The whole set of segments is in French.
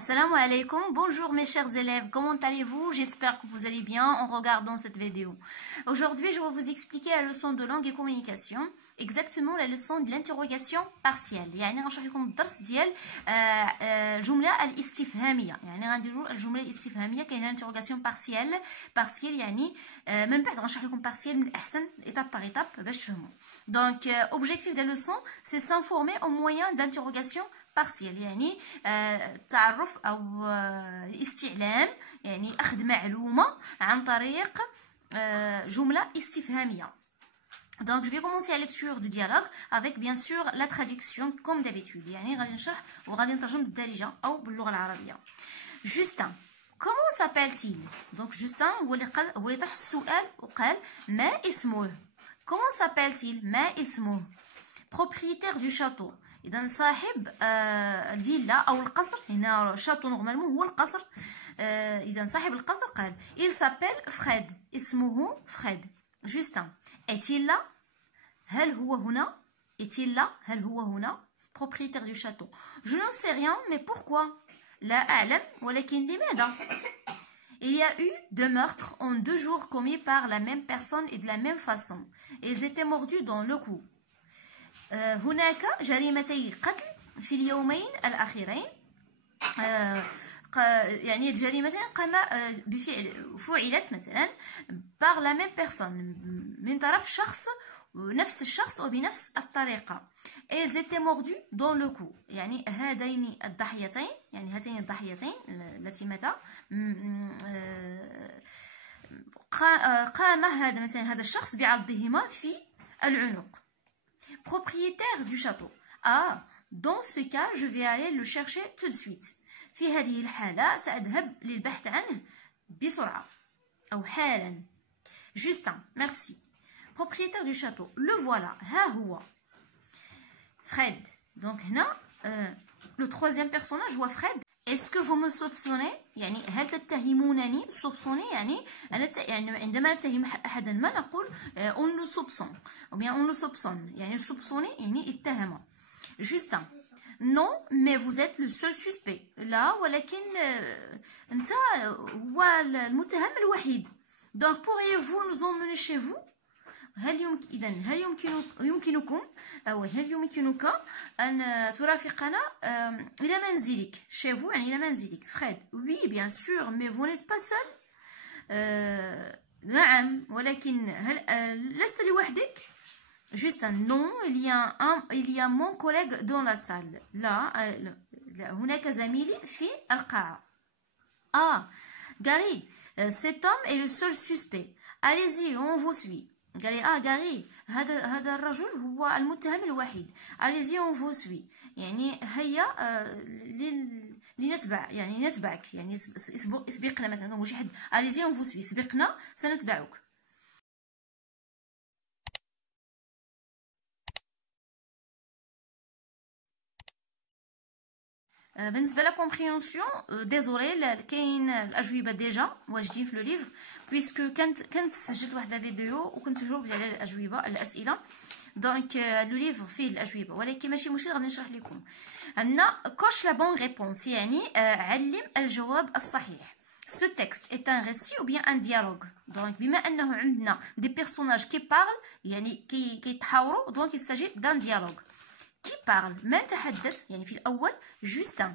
Assalamu alaikum, bonjour mes chers élèves, comment allez-vous? J'espère que vous allez bien en regardant cette vidéo. Aujourd'hui, je vais vous expliquer la leçon de langue et communication, exactement la leçon de l'interrogation partielle. يعني غنشرح لكم الدرس ديال الجملة الاستفهامية، يعني غنديروا الجملة الاستفهامية كاينه l'interrogation partielle يعني من بعد غنشرح لكم partielle من الأحسن étape par étape باش تفهموا. Donc objectif de la leçon, c'est s'informer au moyen d'interrogation partielle يعني التعرف أو الاستعلام يعني أخذ معلومة عن طريق جملة استفهامية. Donc je vais commencer la lecture du dialogue avec bien sûr la traduction comme d'habitude. يعني غادي نشرح وغادي نترجم بالدارجة أو باللغة العربية. Justin, comment s'appelle-t-il? Donc Justin هو اللي طرح السؤال وقال ما اسمه. Comment s'appelle-t-il? ما اسمه. Propriétaire du château. إذا صاحب الفيلا أو القصر، هنا شاتو نورمالمون هو القصر. إذا صاحب القصر قال il s'appelle Fred. اسمه فريد. Justin, est-il là? هل هو هنا؟ est-il là? هل هو هنا؟ Propriétaire du château. Je n'en sais rien, mais pourquoi? لا أعلم ولكن لماذا؟ Il y a eu 2 meurtres en 2 jours commis par la même personne et de la même façon. Ils étaient mordus dans le cou. هناك جريمتي قتل في اليومين الأخيرين. يعني الجريمتين فعلت مثلا par la même personne من طرف شخص نفس الشخص وبنفس الطريقة. Ils étaient mordus dans le cou. يعني هاتين الضحيتين التي متى قام هذا الشخص بعضهما في العنق. Propriétaire du château. Ah, dans ce cas, je vais aller le chercher tout de suite. في هذه الحالة سأذهب للبحث عنه بسرعة أو حالا. Justin, merci. Propriétaire du château. Le voilà. ها هو. Fred. Donc هنا le troisième personnage هو Fred. Est-ce que vous me soupçonnez؟ يعني هل تتهمونني؟ soupçonner يعني عندما نتهم أحدا ما نقول on le soupçonne ou bien on le soupçonne. يعني soupçonner يعني اتهم. Justin, non, mais vous êtes le seul suspect. لا ولكن أنت هو المتهم الوحيد. Donc pourriez-vous nous emmener chez vous? هل يمكنكم أو هل يمكنك أن ترافقنا إلى منزلك؟ chez vous يعني إلى منزلك. Fred, oui bien sûr, mais vous n'êtes pas seul. نعم ولكن هل لست لوحدك؟ Justin, non, il y a mon collègue dans la salle. لا هناك زميلي في القاعة. Ah, Gary, cet homme est le seul suspect. Allez-y, on vous suit. قال لي غاري هذا الرجل هو المتهم الوحيد. Allez-y on vous suit. يعني هيا لنتبع يعني نتبعك يعني اسبقنا مثلا كنقول شي حد Allez-y on vous suit سبقنا سنتبعك. بالنسبه لا كومبريونسيون ديزولي كاين الاجوبه ديجا واجدين في لو ليفر بويسكو كانت سجلت واحد لا فيديو وكنت جاوبت على الاجوبه الاسئله. دونك لو ليفر فيه الاجوبه ولكن ماشي مشكل غادي نشرح لكم. عندنا كوش لا بون ريبونس يعني علم الجواب الصحيح. Ce texte est un récit ou bien un dialogue. Donc بما انه عندنا des personnages qui parlent يعني كيتحاوروا دونك il s'agit d'un dialogue. Qui parle? من تحدث يعني في الأول Justin.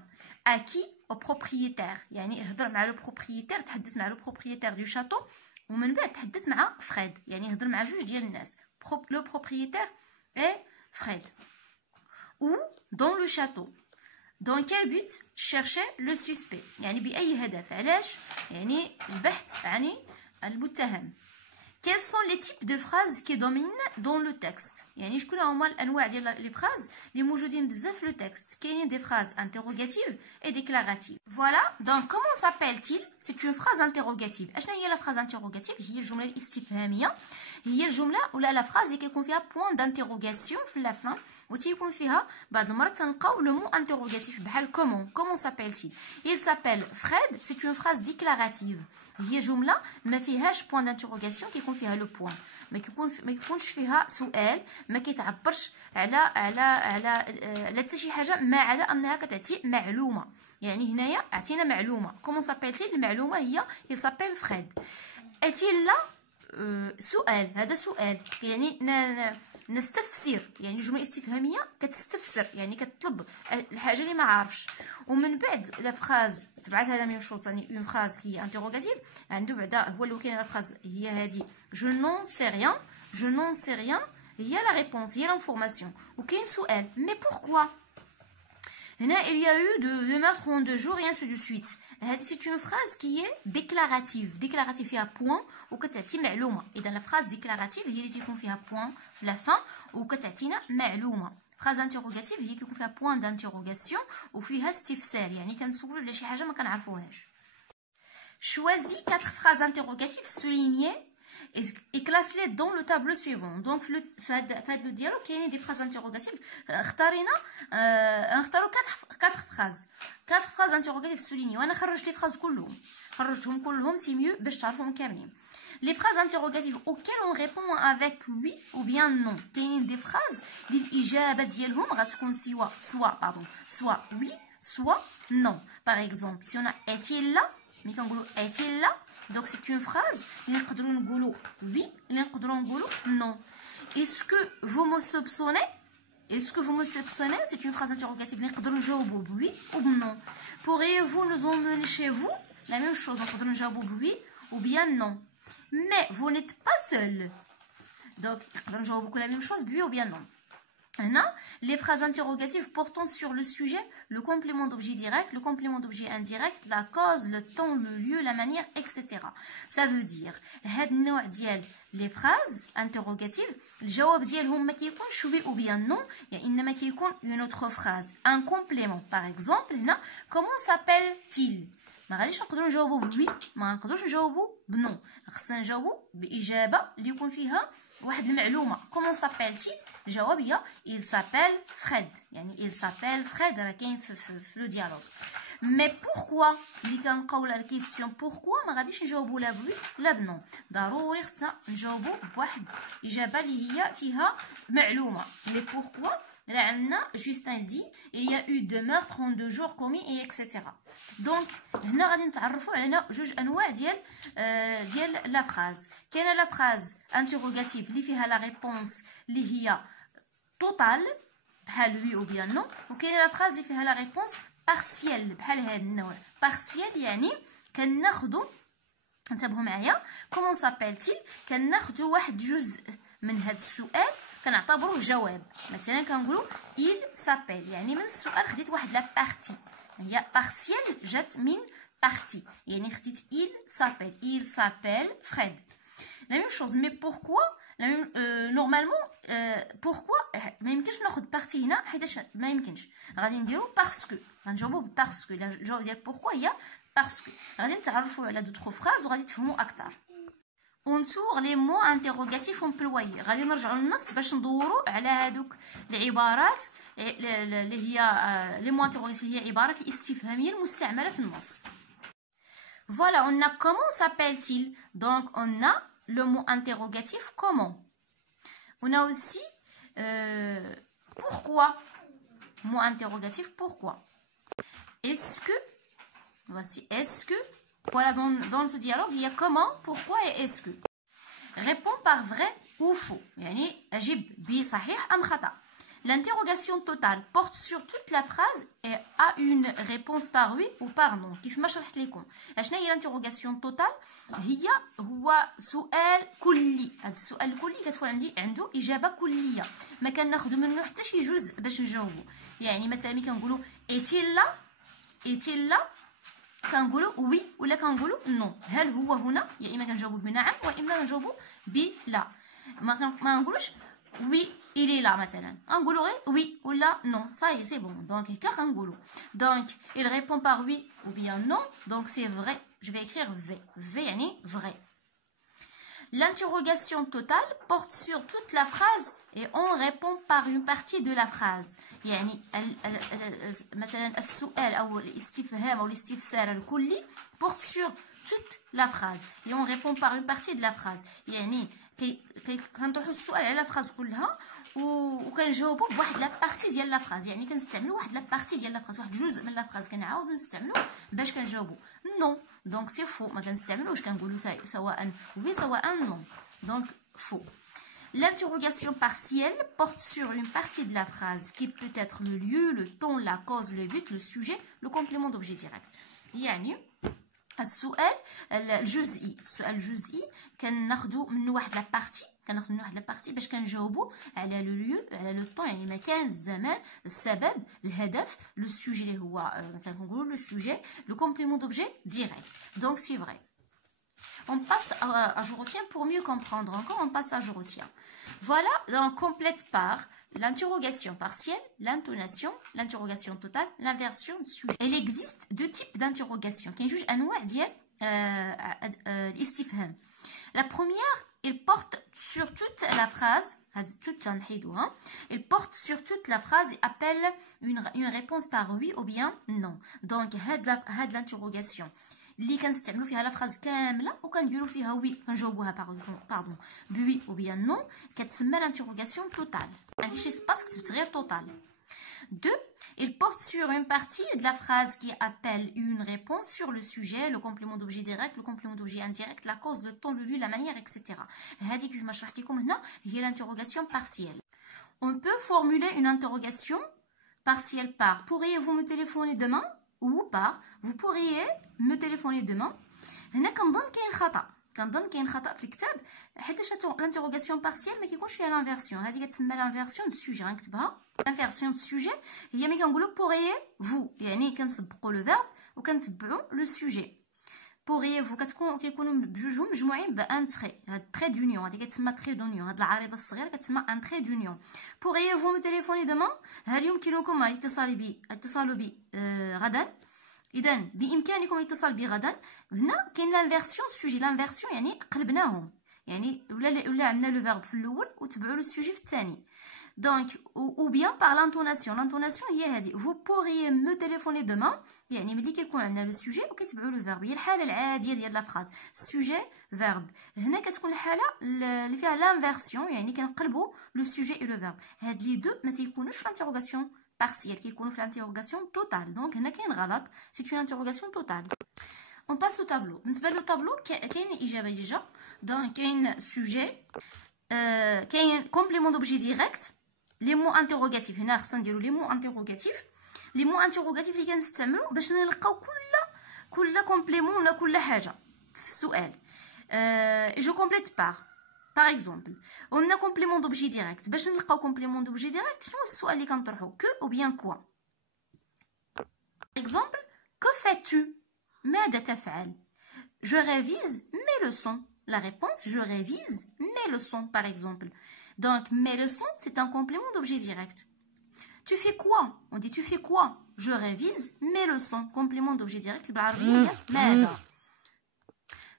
À qui? Au propriétaire. يعني هضر مع لو propriétaire تحدث مع لو propriétaire du château ومن بعد تحدث مع فريد يعني هضر مع جوج ديال الناس لو propriétaire et Fred. Ou dans le château. Dans quel but? Chercher le suspect. يعني بأي هدف؟ علاش؟ يعني البحث عن المتهم. Quels sont les types de phrases qui dominent dans le texte? يعني شكون هما الانواع ديال لي phrases اللي موجودين بزاف في لو تكست؟ كاينين des phrases interrogatives et déclaratives. Voilà, donc comment s'appelle-t-il? C'est une phrase interrogative. اشنا هي la phrase interrogative؟ هي الجمله الاستفهاميه هي الجمله ولا لا فراز اللي كيكون فيها بوين دانتيروغاسيون في لا فان وتيكون فيها بعض المرات تنلقاو لو مو انتيروغاتيف بحال كومون سابيل-t-il. Il s'appelle Fred. C'est une phrase déclarative. هي جمله ما فيهاش بوين دانتيروغاسيون كيكون فيها لو بوين ما كيكونش فيها سؤال ما كيتعبرش على حتى شي حاجه ما عدا انها كتعطي معلومه. يعني هنايا عطينا معلومه كومون سابيل-t-il. المعلومه هي il s'appelle Fred. est-il là سؤال. هذا سؤال يعني نستفسر يعني جمله استفهاميه كتستفسر يعني كتطلب الحاجه اللي ما عارفش. ومن بعد لا فراز تبعتها لا ميم شوز يعني اون فراز كي انتيروغاتيف عنده بعدا هو اللي كاين لا فراز هي هذه جو نون سي ريان. جو نون سي ريان هي لا ريبونس هي لانفورماسيون وكاين سؤال مي بوركوا. هنا il y a eu de meurtres en 2 jours et ainsi de suite. C'est une phrase qui est déclarative. déclarative فيها point وكتعطي معلومه. اذا la phrase déclarative هي اللي تيكون فيها point في la fin وكتعطينا معلومه. phrase interrogative هي كيكون فيها point d'interrogation وفيها استفسار يعني كنسولوا على شي حاجه ما كنعرفوهاش. Choisis 4 phrases interrogatives soulignées et classe-les dans le tableau suivant. Donc في هذا لو ديالوغ كاينين دي فراز انتيروغاتيف اختاروا 4 فراز 4 فراز انتيروغاتيف سوليني وانا خرجت لي فراز خرجتهم كلهم سي ميو باش تعرفوهم كاملين. Les phrases interrogatives auxquelles on répond avec oui ou bien non. كاينين دي فراز اللي الاجابه ديالهم غتكون soit oui soit non. Par exemple si on a est-il là ملي كنقولوا est-il là donc c'est une phrase اللي نقدروا نقولوا oui اللي نقدروا نقولوا non. est-ce que vous me soupçonnez c'est une phrase interrogative اللي نقدروا نجاوبوا oui ou non. pourriez-vous nous emmener chez vous la même chose نقدروا نجاوبوا oui ou bien non. mais vous n'êtes pas seul donc نقدروا نجاوبوا la même chose oui ou bien non. Les phrases interrogatives portant sur le sujet, le complément d'objet direct, le complément d'objet indirect, la cause, le temps, le lieu, la manière, etc. Ça veut dire, les phrases interrogatives, le jawab ديالهم ما كيكونش oui ou bien non, إنما كيكون une autre phrase, un complément. Par exemple, هنا, comment s'appelle-t-il? ما غاديش نقدروا نجاوبوا بوي ما نقدروش نجاوبوا بنو خصنا نجاوبوا باجابه اللي يكون فيها واحد المعلومه. كومون سابيل-t-il الجواب هي il s'appelle Fred يعني il s'appelle Fred راه كاين في لو ديالوغ. مي بوركوا اللي كنلقاو لا الكيستيون بوركوا ما غاديش نجاوبوا لا بوي لا بنو ضروري خصنا نجاوبوا بواحد اجابه اللي هي فيها معلومه. مي بوركوا là عندنا Justin dit il y a eu 2 meurtres en 2 jours commis et etc. donc هنا غادي نتعرفوا على جوج انواع ديال لا فراز. كاينه لا فراز انتيروغاتيف اللي فيها لا ريبونس اللي هي توتال بحال وي او بيان نو وكاينه لا فراز اللي فيها لا ريبونس بارسيال بحال هذا النوع. بارسيال يعني كناخذوا انتبهوا معايا كومون سابيل-t-il كناخذوا واحد جزء من هذا السؤال كنعتبروه جواب. مثلا كنقولوا il s'appelle يعني من السؤال خديت واحد لا بارتي هي بارسيال جات من بارتي يعني خديت il s'appelle Fred. la même chose mais pourquoi normalement pourquoi ما يمكنش ناخذ بارتي هنا حيتاش ما يمكنش غادي نديرو باسكو غنجاوبو باسكو. الجواب ديال pourquoi هي باسكو. غادي نتعرفوا على دوطخ فراز وغادي تفهموا اكثر. اونتور لي مو انتيروغاتيف امبلويي غادي نرجعوا للنص باش ندوروا على هذوك العبارات اللي هي لي مو انتيروغاتيف اللي هي عبارات الاستفهاميه المستعمله في النص. Voilà, on a comment s'appelle-t-il? Donc on a le mot interrogatif comment. On a aussi pourquoi. Mot interrogatif pourquoi. Est-ce que voici est-ce que. Voilà, dans ce dialogue, il y a comment, pourquoi et est-ce que. Réponds par vrai ou faux. يعني أجيب بصحيح أم خطأ. L'interrogation totale porte sur toute la phrase et a une réponse par oui ou par non. كيف ما شرحت لكم. أشنا هي l'interrogation totale؟ هو سؤال كلي. هذا السؤال الكلي كتكون عنده إجابة كلية. ما كناخذ منه حتى شي جزء باش نجاوبو. يعني مثلا ملي كنقولوا est-il là كنقولوا وي ولا كنقولوا نو. هل هو هنا يا اما كنجاوبوا بنعم واما كنجاوبوا بلا. ما نقولوش وي il est là مثلا نقولوا غير وي ولا نو صاي سي بون. دونك هكا كنقولوا دونك il répond par oui ou bien non donc c'est vrai. je vais écrire v يعني vrai. L'interrogation totale porte sur toute la phrase et on répond par une partie de la phrase. يعني مثلا السؤال أو الاستفهام أو الاستفسار الكلي porte sur toute la phrase et on répond par une partie de la phrase. يعني كنطرحوا السؤال على الفراز كلها وكنجاوبوا بواحد لا بارتي ديال لا فراز. يعني كنستعملوا واحد لا بارتي ديال لا فراز، واحد جزء من لا فراز كنعاودوا نستعملوا باش كنجاوبوا. نو دونك سي فو، ما كنستعملوش، كنقولوا سواء وي سواء نو. دونك فو. L'interrogation partielle porte sur une partie de la phrase qui peut être le lieu, le temps, la cause, le but, le sujet, le complément d'objet direct. يعني السؤال الجزئي، السؤال الجزئي كناخذوا منه واحد لابارتي، باش كنجاوبوا على لو ليو، على لو طون يعني المكان، الزمان، السبب، الهدف، لو سوجي اللي هو مثلا كنقولوا لو سوجي، لو كومبليمون دوبجي ديريكت. دونك سي فري. On passe à je retiens pour mieux comprendre encore, on passe à je retiens. Voilà, donc complète par l'interrogation partielle, l'intonation, l'interrogation totale, l'inversion du sujet. Il existe deux types d'interrogation. La première, il porte sur toute la phrase, il porte sur toute la phrase et appelle une réponse par oui ou bien non. Donc, had l'interrogation. اللي كنستعملوا فيها لا فراز كامله وكنديروا فيها وي، كنجاوبوها باردون بوي او بيان نو، كتسمى l'interrogation totale. عندي شي سباس كتبت غير total. 2. Il porte sur une partie de la phrase qui appelle une réponse sur le sujet, le complément d'objet direct, le complément d'objet indirect, la cause, le temps, le lieu, la manière, etc. هذه كيف ما شرحت لكم هنا هي l'interrogation partielle. On peut formuler une interrogation partielle par pourriez-vous me téléphoner demain ou par vous pourriez me téléphoner demain. هنا كنظن كاين خطا في الكتاب حيتاش الانتروغاسيون بارسيال ما كيكونش فيها لانفيرسيون. هذه كتسمى لانفيرسيون دو سوجي، غنكتبها. لانفيرسيون دو سوجي هي ملي كنقولوا pourriez vous، يعني كنسبقوا لو فيرب وكنتبعوا لو سوجي. pourriez vous كيكونوا بجوجهم مجموعين بان تري، هاد تري دونيون، هذه كتسمى تري دونيون، هاد العريضه الصغيره كتسمى ان تري دونيون. pourriez vous me téléphoner demain، هل يمكنكم الاتصال بي غدا؟ اذا بامكانكم الاتصال بي غدا. هنا كاين لانفيرسيون سوجي، لانفيرسيون يعني قلبناهم، يعني ولا عندنا لو فيرب في الاول وتبعوا لو سوجي في الثاني. دونك او بيان بار لانتوناسيون، لانتوناسيون هي هذه vous pourriez me téléphoner demain، يعني ملي كيكون عندنا لو سوجي وكيتبعوا لو فيرب، هي الحاله العاديه ديال لا فراز سوجي فيرب. هنا كتكون الحاله اللي فيها لانفيرسيون، يعني كنقلبوا لو سوجي اي لو فيرب. هاد لي دو ما تيكونوش في الانتروغاسيون partielle كيكونوا في الانتروغاسيون توتال. دونك هنا كاين غلط، سي اون انتروغاسيون توتال. On passe au tableau. بالنسبه للطابلو كاين اجابه ديجا. دونك كاين سوجي، كاين كومبليمون دوبجي ديريكت، لي مو انتروغاتيف. هنا خصنا نديرو لي مو انتروغاتيف. لي مو انتروغاتيف اللي كنستعملوا باش نلقاو كل كومبليمون ولا كل حاجه في السؤال. جو كومبليت par exemple on a complément d'objet direct. باش نلقاو complément d'objet direct شنو السؤال اللي كنطرحو؟ que ou bien quoi. par exemple que fais-tu؟ ماذا تفعل؟ je révise mes leçons. la réponse je révise mes leçons par exemple. donc mes leçons c'est un complément d'objet direct. tu fais quoi؟ on dit tu fais quoi؟ je révise mes leçons. complément d'objet direct بالعربيه هي ماذا.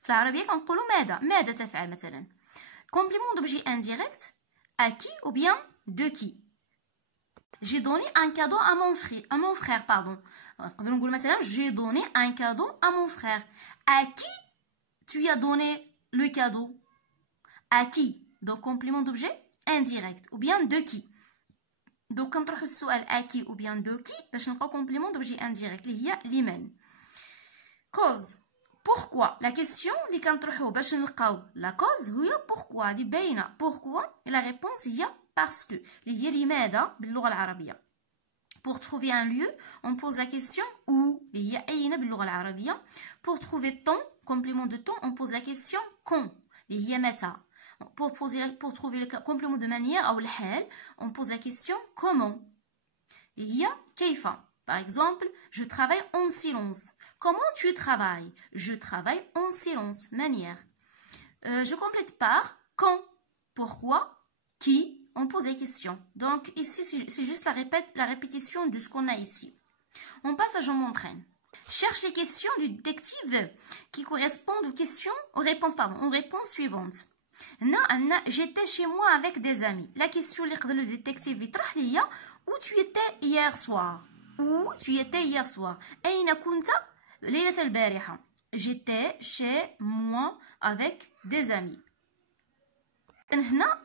في العربيه كنقولوا ماذا تفعل مثلا. complément d'objet indirect à qui ou bien de qui. j'ai donné un cadeau à mon frère pardon. نقدر نقول مثلا j'ai donné un cadeau à mon frère. à qui tu as donné le cadeau؟ à qui. donc complément d'objet indirect ou bien de qui. donc كنطرحوا السؤال à qui ou bien de qui باش نلقاو complément d'objet indirect اللي هي لمن. cause pourquoi. la question اللي كنطرحوه باش نلقاو لا كوز هي pourquoi، هذه باينه pourquoi. et la réponse هي parce que اللي هي لماذا باللغه العربيه. pour trouver un lieu on pose la question où اللي هي اين باللغه العربيه. pour trouver temps complément de temps on pose la question quand اللي هي متى. pour trouver le complément de manière او الحال on pose la question comment اللي هي كيف. par exemple je travaille en silence. comment tu travailles؟ je travaille en silence. manière. je complète par quand, pourquoi, qui. on pose des questions. donc ici c'est juste la répétition de ce qu'on a ici. on passe à je m'entraîne. cherche les questions du détective qui correspondent aux réponses suivantes. J'étais chez moi avec des amis. La question que le détective يطرح ليا où tu étais hier soir. Où tu étais hier soir. أين كنت ليلة البارحة. J'étais chez moi avec des amis. هنا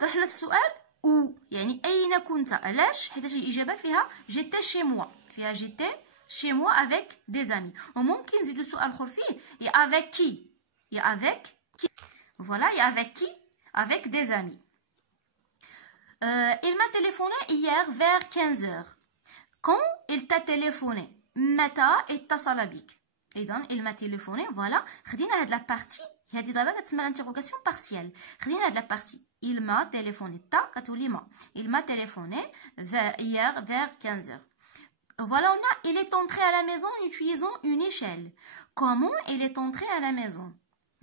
طرحنا السؤال où يعني أين كنت. علاش؟ حيت الإجابة فيها j'étais chez moi. فيها j'étais chez moi avec des amis. وممكن نزيدو سؤال آخر فيه et avec qui. Et avec qui. Voilà, et avec qui? Avec des amis. Il m'a téléphoné hier vers 15 h. Quand il t'a téléphoné? متى اتصل بك. إذن il m'a téléphoné. Voilà. خدينا هاد لا بارتي. هادي دابا كتسمى l'interrogation partielle. خدينا هاد لا بارتي. Il m'a téléphoné. تا كتولي ما. Il m'a téléphoné hier vers 15 h. Voilà, on a il est entré à la maison en utilisant une échelle. Comment il est entré à la maison?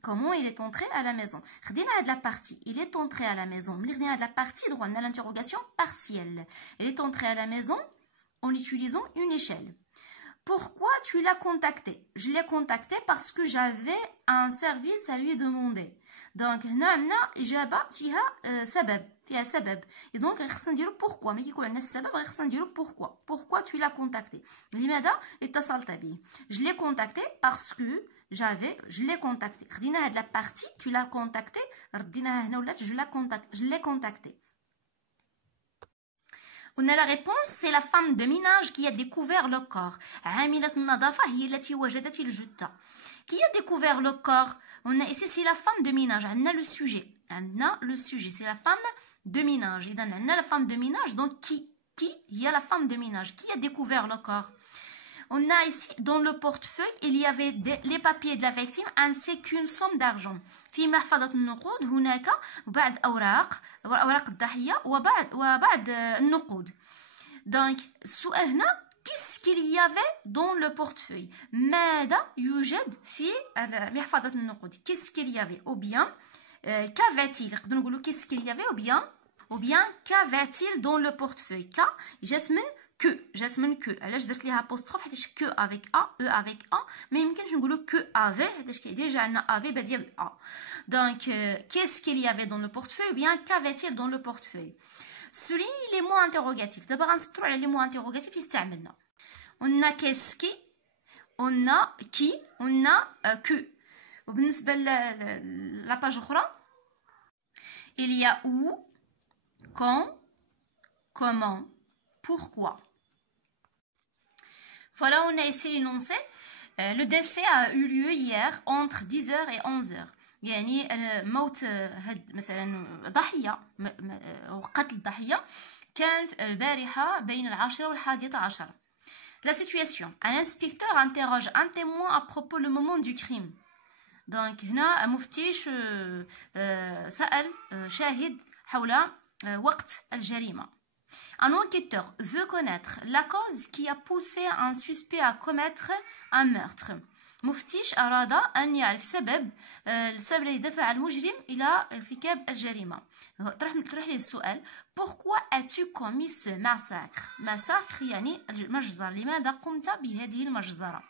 Comment il est entré à la maison. خدينا هاد لا بارتي. Il est entré à la maison. ملي خدينا هاد لا بارتي droit عندنا l'interrogation partielle. Il est entré à la maison en utilisant une échelle. Pourquoi tu l'as contacté? Je l'ai contacté parce que j'avais un service à lui demander. Donc هنا عندنا إجابة فيها سبب. فيها سبب. Et donc خصنا نديرو pourquoi. ملي كيكون عندنا السبب خصنا نديرو pourquoi. Pourquoi tu l'as contacté. لماذا اتصلت به. Je l'ai contacté parce que je l'ai contacté. خدينا هاد لا بارتي tu l'as contacté رديناها هنا ولات je l'ai contacté. On a la réponse, c'est la femme de ménage qui a découvert le corps. عاملة النظافة هي التي وجدت الجثة. Qui a découvert le corps. On a ici c'est la femme de ménage. عندنا le sujet. عندنا le sujet, c'est la femme de ménage. إذا عندنا la femme de ménage. Donc qui هي la femme de ménage. Qui a découvert le corps. On a ici, dans le portefeuille, il y avait les papiers de la victime ainsi qu'une somme d'argent. في محفظة النقود هناك بعض أوراق الضحية وبعض النقود. Donc, السؤال هنا qu'est-ce qu'il y avait dans le portefeuille. ماذا يوجد في محفظة النقود. Qu'est-ce qu'il y avait. Ou bien qu'avait-il. نقدر نقولوا qu'est-ce qu'il y avait ou bien qu'avait-il dans le portefeuille. K جات من جات من كو. علاش درت ليها apostrophe حيت كو avec a e avec a ما يمكنش نقولوا كو افي حيت ديجا عندنا افي باديه ب a. Donc qu'est-ce qu'il y avait dans le portefeuille ou bien qu'avait-il dans le portefeuille. Souligne les mots interrogatifs. دابا غنسطروا على les mots interrogatifs اللي استعملنا. On a qu'est-ce qui, on a qui, on a que. وبالنسبه لا باج اخرى il y a où, quand, comment, pourquoi. Voilà, on a ici l'énoncé. Le décès a eu lieu hier entre 10 h et 11 h. يعني موت هاد مثلا ضحية وقتل الضحية كان البارحة بين 10 و11. La situation. Un inspecteur interroge un témoin à propos le moment du crime. Donc هنا مفتش سأل شاهد حول وقت الجريمة. Un enquêteur veut connaître la cause qui a poussé un suspect à commettre un meurtre. مفتش أراد أن يعرف السبب الذي دفع المجرم إلى ارتكاب الجريمة. طرح لي السؤال pourquoi as-tu commis ce massacre. massacre يعني المجزرة. لماذا قمت بهذه المجزرة.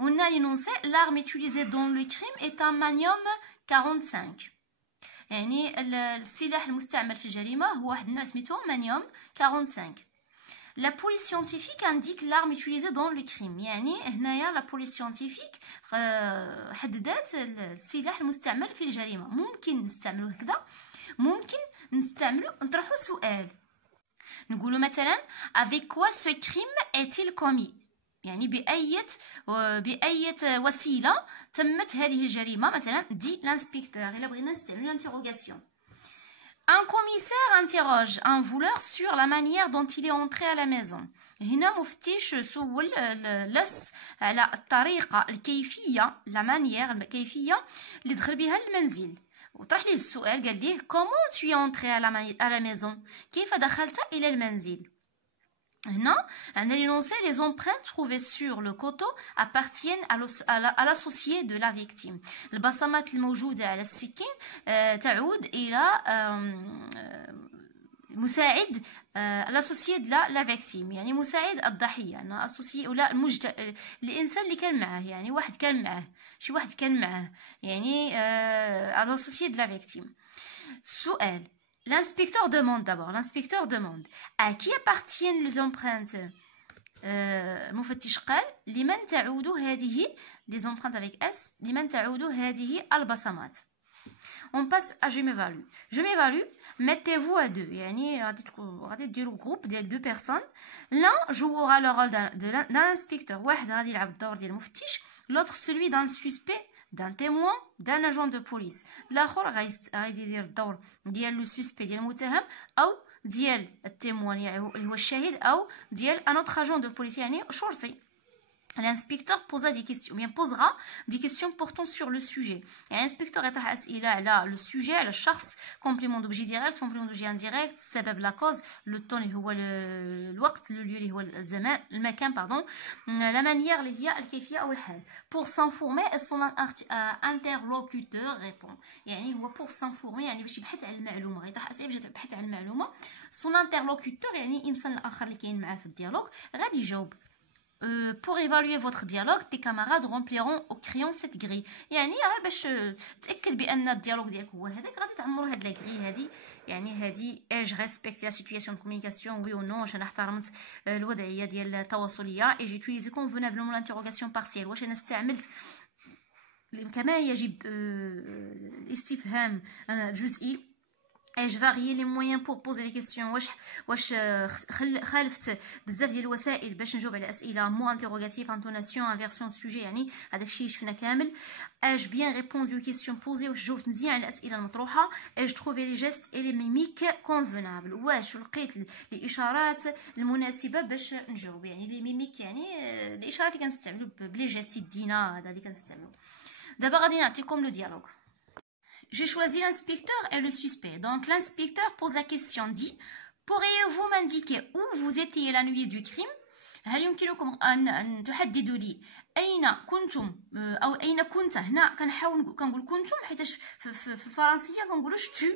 On a l'énoncé l'arme utilisée dans le crime est un manium 45. يعني السلاح المستعمل في الجريمة هو واحد النوع سميتو مانيوم 45. La police scientifique indique l'arme utilisée dans le crime. يعني هنايا la police scientifique حددت السلاح المستعمل في الجريمة. ممكن نستعملوه هكذا ممكن نطرحو سؤال نقولوا مثلا avec quoi ce crime est-il commis. يعني بأي وسيلة تمت هذه الجريمة. مثلا دي l'inspecteur. إلا بغينا نستعملو l'interrogation. Un commissaire interroge un voleur sur la manière dont il est entré à la maison. هنا مفتش سول لص على الطريقة الكيفية la manière الكيفية اللي دخل بها المنزل. وطرح ليه السؤال قال ليه comment tu es entré à la maison. كيف دخلت إلى المنزل. هنا عندنا l'énoncé les empreintes trouvées sur le coteau appartiennent à l'associé de la victime. البصمات الموجودة على السكين تعود إلى مساعد l'associé de la victime يعني مساعد الضحية يعني associé ولا الإنسان اللي كان معاه يعني واحد كان معاه شي واحد كان معاه يعني l'associé de la victime. سؤال. L'inspecteur demande d'abord, l'inspecteur demande à qui appartiennent les empreintes. المفتش قال لمن تعود هذه les empreintes avec S لمن تعود هذه البصمات. On passe à je m'évalue. Je m'évalue, mettez-vous à deux. يعني غادي ديروا groupe ديال deux personnes. L'un jouera le rôle d'un inspecteur. واحد غادي يلعب الدور ديال المفتش. L'autre celui d'un suspect, d'un témoin, d'un agent de police. الاخر غادي يدير الدور ديال لو سوسبي ديال المتهم او ديال التيموان يعني اللي هو الشاهد او ديال un autre agent de police يعني شرطي. L'inspecteur posera des questions portant sur le sujet. L'inspecteur يطرح أسئلة على le sujet, على الشخص, complément d'objet direct, complément d'objet indirect, سبب la cause, le temps اللي هو الوقت, le lieu اللي هو الزمان, المكان pardon, la manière اللي هي الكيفية أو الحال. Pour s'informer, son interlocuteur répond. يعني هو pour s'informer يعني باش يبحث على المعلومة, يطرح أسئلة باش يبحث على المعلومة. Son interlocuteur يعني الإنسان الآخر اللي كاين معاه في الديالوج غادي يجاوب. Pour évaluer votre dialogue, tes camarades rempliront au crayon cette grille. يعني غير باش تأكد بأن الديالوج ديالك هو هذاك غادي تعمروا هاد لا غري هادي يعني هادي اج ريسبكت لا سيتوياسيون دو كومونيكاسيون وي او نو واش انا احترمت الوضعيه ديال التواصليه اي جيتيليزي كونفونابلومون لانتيروغاسيون بارسيال واش انا استعملت كما يجب الاستفهام جزئي. Et je varie les moyens pour poser les questions. واش خالفت بزاف ديال الوسائل باش نجاوب على اسئله مو انتروغاتيف انتوناسيون انفيرسيون دو سوجي يعني هذاك الشيء شفنا كامل. اج بيان ريبوندو aux questions posées واش جاوبت مزيان على الاسئله المطروحه. اج تروفي لي جيست اي لي ميميك كونفونابل واش لقيت الاشارات المناسبه باش نجاوب يعني لي ميميك يعني الاشارات اللي كنستعملوا بلي جيست يدينا هذا اللي كنستعملوا. دابا غادي نعطيكم لو ديالوج. J'ai choisi l'inspecteur et le suspect. Donc l'inspecteur pose la question, dit: pourriez-vous m'indiquer où vous étiez la nuit du crime? هل يمكنكم أن تحددوا لي أين كنتم أو أين كنت؟ هنا كنقول كنتم حيتاش في الفرنسية كنقولوش tu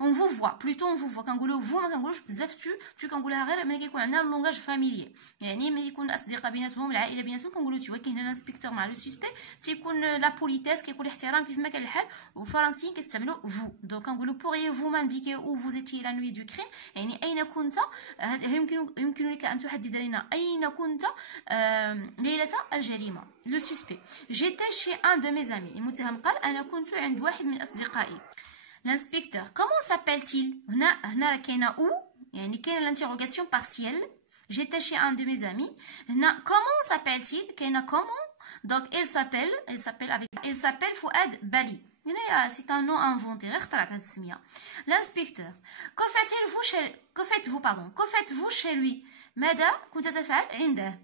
on vous voit plutôt on vous voit كنقولوا vous ما كنقولوش بزاف tu كنقولها غير ملي كيكون عندنا اللونغاج فاميلي يعني ملي يكون الأصدقاء بيناتهم العائلة بيناتهم كنقولوا tu ولكن هنا الانسبكتور مع لو سوسبي تيكون لا بوليتيس كيكون الاحترام كيف ما كان الحال والفرنسيين كيستعملوا vous دونك كنقولوا pourriez-vous m'indiquer où vous étiez la nuit du crime يعني أين كنت يمكن لك أن تحدد لنا أين كنت ليلة الجريمة. لو سوسبي j'étais chez un de mes amis المتهم قال أنا كنت عند واحد من أصدقائي. L'inspecteur comment s'appelle-t-il؟ هنا راه كاينه ou يعني كاينه l'interrogation partielle. j'étais chez un de mes amis. هنا comment s'appelle-t-il كاينه comment donc il s'appelle فؤاد بالي. هنا c'est un nom inventé غير اخترعت هاد السميه. L'inspecteur que faites-vous chez lui ماذا كنت تفعل عنده؟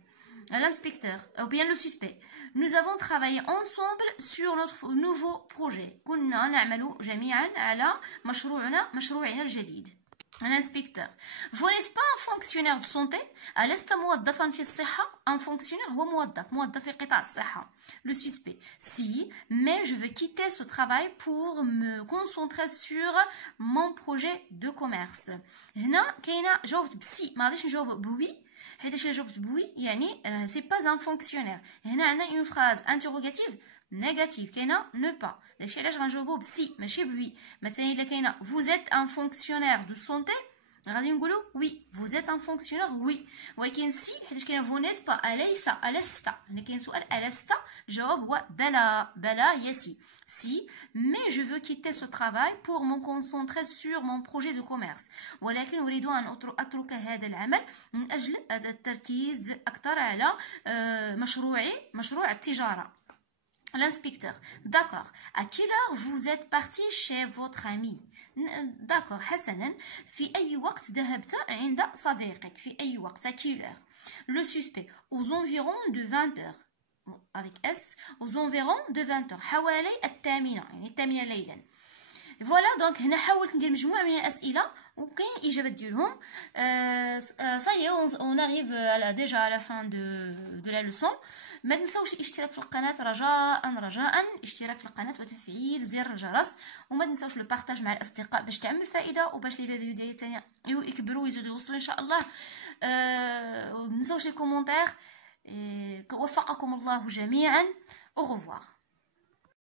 L'inspecteur ou bien le suspect nous avons travaillé ensemble sur notre nouveau projet كنا نعمل جميعا على مشروعنا الجديد. L'inspecteur vous n'êtes pas un fonctionnaire de santé ألست موظفا في الصحة؟ un fonctionnaire هو موظف في قطاع الصحة. Le suspect si mais je veux quitter ce travail pour me concentrer sur mon projet de commerce. هنا كاينه جاوبت بسي ما غاديش نجاوب بوي حيتاش جاوبت بوي يعني سي با ان فونكسيونير. هنا عندنا اون فراز انتروغاتيف نيجاتيف كاينه نو با داكشي علاش غنجاوبو بسي ماشي بوي. مثلا الا كاينه vous êtes un fonctionnaire de santé غادي نقولوا وي vous êtes un fonctionnaire وي. ولكن سي حيت كاين vous n'êtes pas ألست هنا كاين سؤال ألست جواب هو بلا هي سي mais je veux quitter ce travail pour me concentrer sur mon projet de commerce ولكن أريد أن أترك هذا العمل من أجل التركيز أكثر على مشروع التجارة. L'inspecteur d'accord à quelle heure vous êtes parti chez votre ami d'accord حسنا في أي وقت ذهبت عند صديقك في أي وقت à quelle heure. Le suspect aux environs de 20 heures avec S aux environs de 20 heures حوالي الثامنة يعني الثامنة ليلا. فوالا دونك هنا حاولت ندير مجموعه من الاسئله وكاين اجابات ديالهم. صاي اون اريف ديجا على فان دو لا لوسون. ما تنساوش الاشتراك في القناه، رجاء اشتراك في القناه وتفعيل زر الجرس، وما تنساوش لو بارطاج مع الاصدقاء باش تعمل فائده وباش لي فيديو ديالي الثانيه يكبروا ويزيدوا يوصلوا ان شاء الله. وما تنساوش الكومونتير. وفقكم الله جميعا. au revoir.